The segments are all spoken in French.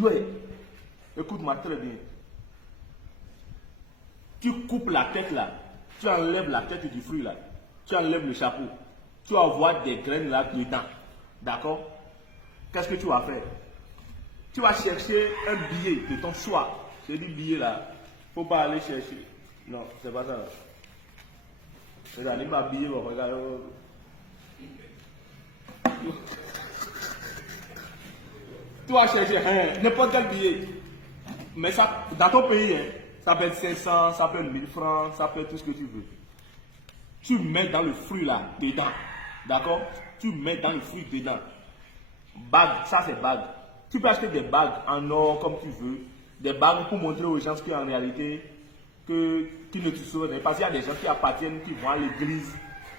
Ouais. Écoute-moi très bien. Tu coupes la tête là. Tu enlèves la tête du fruit là. Tu enlèves le chapeau. Tu vas avoir des graines là dedans. D'accord? Qu'est-ce que tu vas faire? Tu vas chercher un billet de ton choix. C'est du billet là. Faut pas aller chercher. Non, c'est pas ça là. Regarde, il m'a habillé, regarde. Tu vas chercher n'importe quel billet. Mais ça, dans ton pays, ça peut être 500, ça peut être 1000 francs, ça peut être tout ce que tu veux. Tu mets dans le fruit là, dedans. D'accord? Tu mets dans le fruit dedans. Bague, ça c'est bague. Tu peux acheter des bagues en or comme tu veux. Des bagues pour montrer aux gens ce qui est en réalité qui ne te sauvent. Parce qu'il y a des gens qui appartiennent, qui vont à l'église,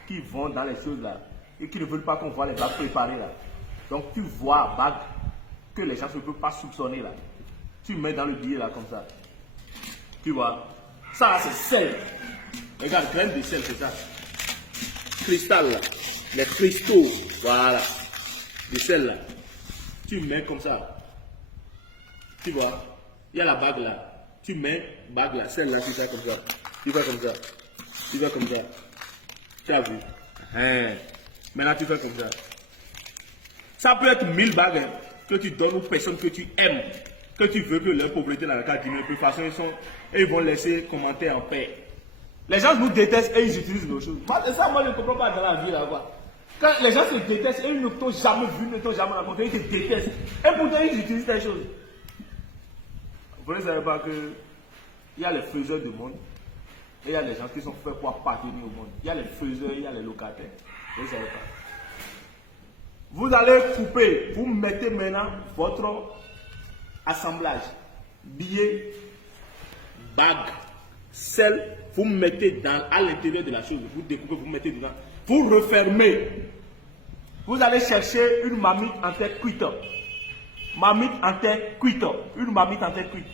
qui vont dans les choses là. Et qui ne veulent pas qu'on voit les bagues préparées là. Donc tu vois bague que les gens ne peuvent pas soupçonner là. Tu mets dans le billet là comme ça. Tu vois. Ça c'est sel. Regarde, graine de sel, c'est ça. Cristal là. Les cristaux. Voilà. De sel là. Tu mets comme ça. Tu vois. Il y a la bague là. Tu mets bague là, celle là, tu fais comme ça. Tu fais comme ça. Tu fais comme ça. Tu as vu. Maintenant tu fais comme ça. Ça peut être 1000 bagues que tu donnes aux personnes que tu aimes. Que tu veux que leur pauvreté dans la carte diminue. De toute façon, ils vont laisser commenter en paix. Les gens nous détestent et ils utilisent nos choses. C'est ça, moi je ne comprends pas dans la vie là quoi. Quand les gens se détestent et ils ne t'ont jamais vu, ne t'ont jamais rencontré, ils te détestent. Et pourtant ils utilisent des choses. Vous ne savez pas qu'il y a les faiseurs du monde et il y a les gens qui sont faits pour appartenir au monde. Il y a les faiseurs, il y a les locataires. Vous ne savez pas. Vous allez couper, vous mettez maintenant votre assemblage. Billets, bagues, sel, vous mettez à l'intérieur de la chose. Vous découpez, vous mettez dedans. Vous refermez. Vous allez chercher une marmite en terre cuite. Marmite en terre cuite. Une marmite en terre cuite.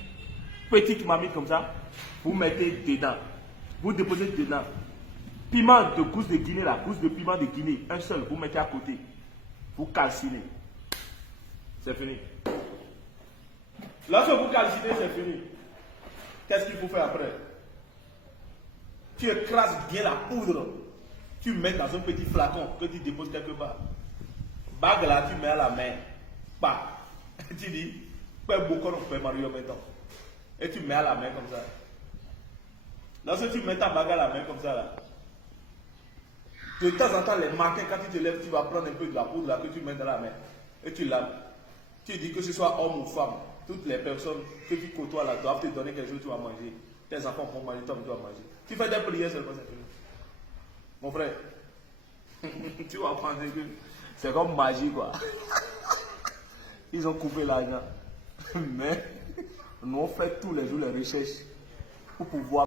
Petite marmite comme ça. Vous mettez dedans. Vous déposez dedans. Piment de gousse de Guinée, la gousse de piment de Guinée. Un seul, vous mettez à côté. Vous calcinez. C'est fini. Lorsque vous calcinez, c'est fini. Qu'est-ce qu'il faut faire après? Tu écrases bien la poudre. Tu mets dans un petit flacon que tu déposes quelque part. Bague là, tu mets à la main. Bah. Tu dis, fais beaucoup de faire Mario maintenant. Et tu mets à la main comme ça. Lorsque tu mets ta bague à la main comme ça là, de temps en temps, les matins, quand tu te lèves, tu vas prendre un peu de la poudre là que tu mets dans la main. Et tu laves. Tu dis que ce soit homme ou femme, toutes les personnes que tu côtoies là doivent te donner quelque chose que tu vas manger. Tes enfants vont manger, toi tu vas manger. Tu fais des prières seulement, c'est fini. Mon frère, tu vas penser que c'est comme magie quoi. Ils ont coupé l'argent. Mais nous on fait tous les jours les recherches pour pouvoir